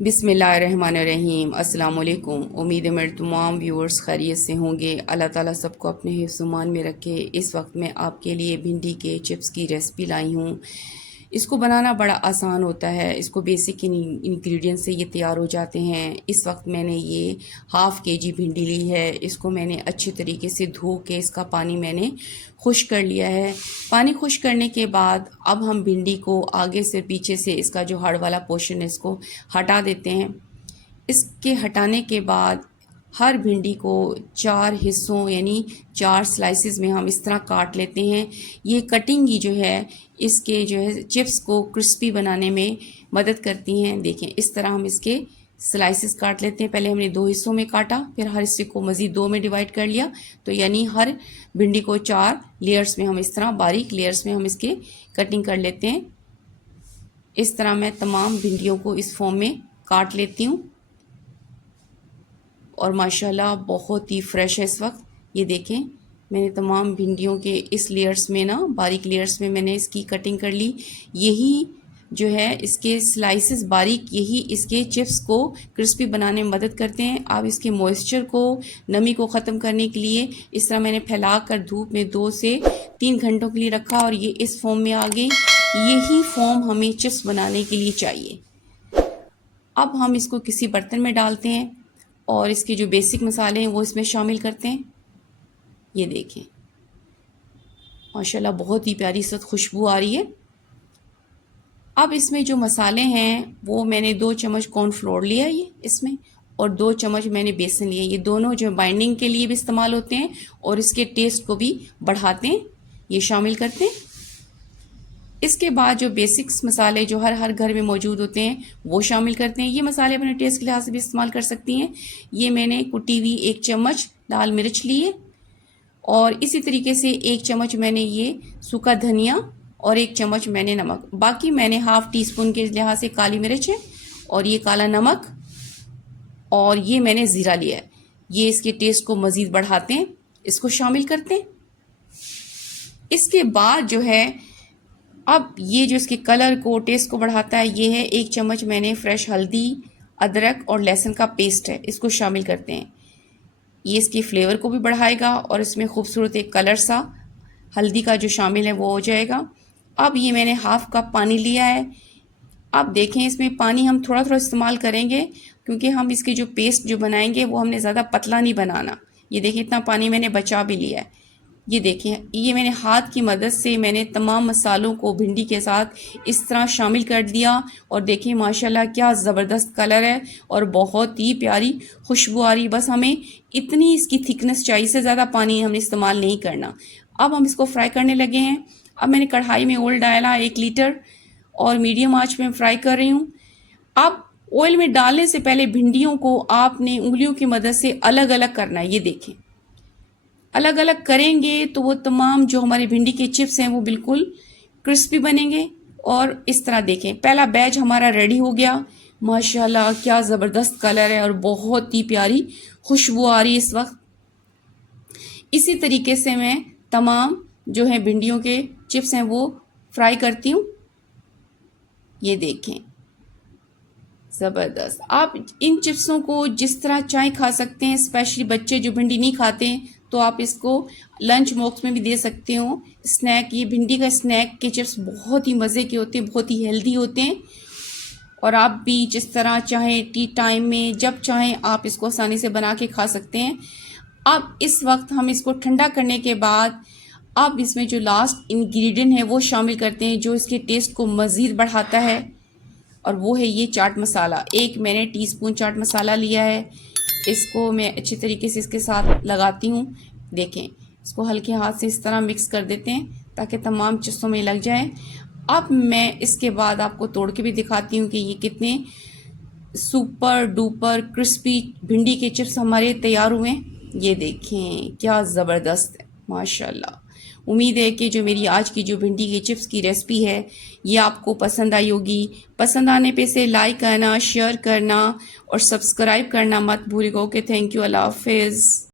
बिस्मिल्लाहिर्रहमानिर्रहीम। अस्सलाम वालेकुम। उम्मीद है मेरे तमाम व्यूअर्स खैरियत से होंगे। अल्लाह ताला सबको अपने हिफ्ज़-ओ-मान में रखे। इस वक्त मैं आपके लिए भिंडी के चिप्स की रेसिपी लाई हूँ। इसको बनाना बड़ा आसान होता है। इसको बेसिक इंग्रेडिएंट से ये तैयार हो जाते हैं। इस वक्त मैंने ये हाफ़ केजी भिंडी ली है। इसको मैंने अच्छे तरीके से धो के इसका पानी मैंने खुश कर लिया है। पानी खुश करने के बाद अब हम भिंडी को आगे से पीछे से इसका जो हाड़ वाला पोर्शन है इसको हटा देते हैं। इसके हटाने के बाद हर भिंडी को 4 हिस्सों यानी 4 स्लाइसेस में हम इस तरह काट लेते हैं। ये कटिंग ही जो है इसके जो है चिप्स को क्रिस्पी बनाने में मदद करती हैं। देखें इस तरह हम इसके स्लाइसेस काट लेते हैं। पहले हमने 2 हिस्सों में काटा, फिर हर हिस्से को मज़ीद 2 में डिवाइड कर लिया। तो यानी हर भिंडी को 4 लेयर्स में हम इस तरह बारीक लेयर्स में हम इसके कटिंग कर लेते हैं। इस तरह मैं तमाम भिंडियों को इस फॉर्म में काट लेती हूँ और माशाल्लाह बहुत ही फ्रेश है इस वक्त। ये देखें मैंने तमाम भिंडियों के इस लेयर्स में ना बारीक लेयर्स में मैंने इसकी कटिंग कर ली। यही जो है इसके स्लाइसेस बारीक यही इसके चिप्स को क्रिस्पी बनाने में मदद करते हैं। अब इसके मॉइस्चर को नमी को ख़त्म करने के लिए इस तरह मैंने फैला कर धूप में 2 से 3 घंटों के लिए रखा और ये इस फॉर्म में आ गई। यही फॉर्म हमें चिप्स बनाने के लिए चाहिए। अब हम इसको किसी बर्तन में डालते हैं और इसके जो बेसिक मसाले हैं वो इसमें शामिल करते हैं। ये देखें माशाल्लाह बहुत ही प्यारी सी खुशबू आ रही है। अब इसमें जो मसाले हैं वो मैंने 2 चम्मच कॉर्नफ्लोर लिया है ये इसमें और 2 चम्मच मैंने बेसन लिया। ये दोनों जो बाइंडिंग के लिए भी इस्तेमाल होते हैं और इसके टेस्ट को भी बढ़ाते हैं। ये शामिल करते हैं। इसके बाद जो बेसिक्स मसाले जो हर घर में मौजूद होते हैं वो शामिल करते हैं। ये मसाले अपने टेस्ट के लिहाज से भी इस्तेमाल कर सकती हैं। ये मैंने कुटी हुई 1 चम्मच लाल मिर्च ली है और इसी तरीके से 1 चम्मच मैंने ये सूखा धनिया और 1 चम्मच मैंने नमक। बाकी मैंने हाफ़ टी स्पून के लिहाज से काली मिर्च है और ये काला नमक और ये मैंने ज़ीरा लिया है। ये इसके टेस्ट को मज़ीद बढ़ाते हैं। इसको शामिल करते हैं। इसके बाद जो है अब ये जो इसके कलर को टेस्ट को बढ़ाता है ये है 1 चम्मच मैंने फ्रेश हल्दी अदरक और लहसुन का पेस्ट है। इसको शामिल करते हैं। ये इसके फ्लेवर को भी बढ़ाएगा और इसमें खूबसूरत एक कलर सा हल्दी का जो शामिल है वो हो जाएगा। अब ये मैंने हाफ़ कप पानी लिया है। अब देखें इसमें पानी हम थोड़ा थोड़ा इस्तेमाल करेंगे क्योंकि हम इसके जो पेस्ट जो बनाएंगे वो हमने ज़्यादा पतला नहीं बनाना। ये देखिए इतना पानी मैंने बचा भी लिया है। ये देखें ये मैंने हाथ की मदद से मैंने तमाम मसालों को भिंडी के साथ इस तरह शामिल कर दिया और देखें माशाल्लाह क्या ज़बरदस्त कलर है और बहुत ही प्यारी खुशबू आ रही। बस हमें इतनी इसकी थिकनेस चाहिए, इससे ज़्यादा पानी हमने इस्तेमाल नहीं करना। अब हम इसको फ्राई करने लगे हैं। अब मैंने कढ़ाई में ऑयल डाला 1 लीटर और मीडियम आंच में फ्राई कर रही हूँ। अब ऑयल में डालने से पहले भिंडियों को आपने उंगलियों की मदद से अलग अलग करना है। ये देखें अलग अलग करेंगे तो वो तमाम जो हमारे भिंडी के चिप्स हैं वो बिल्कुल क्रिस्पी बनेंगे। और इस तरह देखें पहला बैच हमारा रेडी हो गया। माशाल्लाह क्या ज़बरदस्त कलर है और बहुत ही प्यारी खुशबू आ रही है इस वक्त। इसी तरीके से मैं तमाम जो है भिंडियों के चिप्स हैं वो फ्राई करती हूँ। ये देखें ज़बरदस्त। आप इन चिप्सों को जिस तरह चाय खा सकते हैं। स्पेशली बच्चे जो भिंडी नहीं खाते हैं तो आप इसको लंच बॉक्स में भी दे सकते हो। स्नैक ये भिंडी का स्नैक के चिप्स बहुत ही मज़े के होते हैं, बहुत ही हेल्दी होते हैं और आप भी जिस तरह चाहें टी टाइम में जब चाहें आप इसको आसानी से बना के खा सकते हैं। अब इस वक्त हम इसको ठंडा करने के बाद अब इसमें जो लास्ट इंग्रेडिएंट है वो शामिल करते हैं जो इसके टेस्ट को मज़ीद बढ़ाता है और वो है ये चाट मसाला। 1 मैंने टीस्पून चाट मसाला लिया है। इसको मैं अच्छी तरीके से इसके साथ लगाती हूँ। देखें इसको हल्के हाथ से इस तरह मिक्स कर देते हैं ताकि तमाम चिप्सों में लग जाए। अब मैं इसके बाद आपको तोड़ के भी दिखाती हूँ कि ये कितने सुपर डुपर क्रिस्पी भिंडी के चिप्स हमारे तैयार हुए हैं। ये देखें क्या ज़बरदस्त है माशाल्लाह। उम्मीद है कि जो मेरी आज की जो भिंडी के चिप्स की रेसिपी है ये आपको पसंद आई होगी। पसंद आने पे इसे लाइक करना, शेयर करना और सब्सक्राइब करना मत भूलिएगा। ओके थैंक यू, अल्लाह हाफिज़।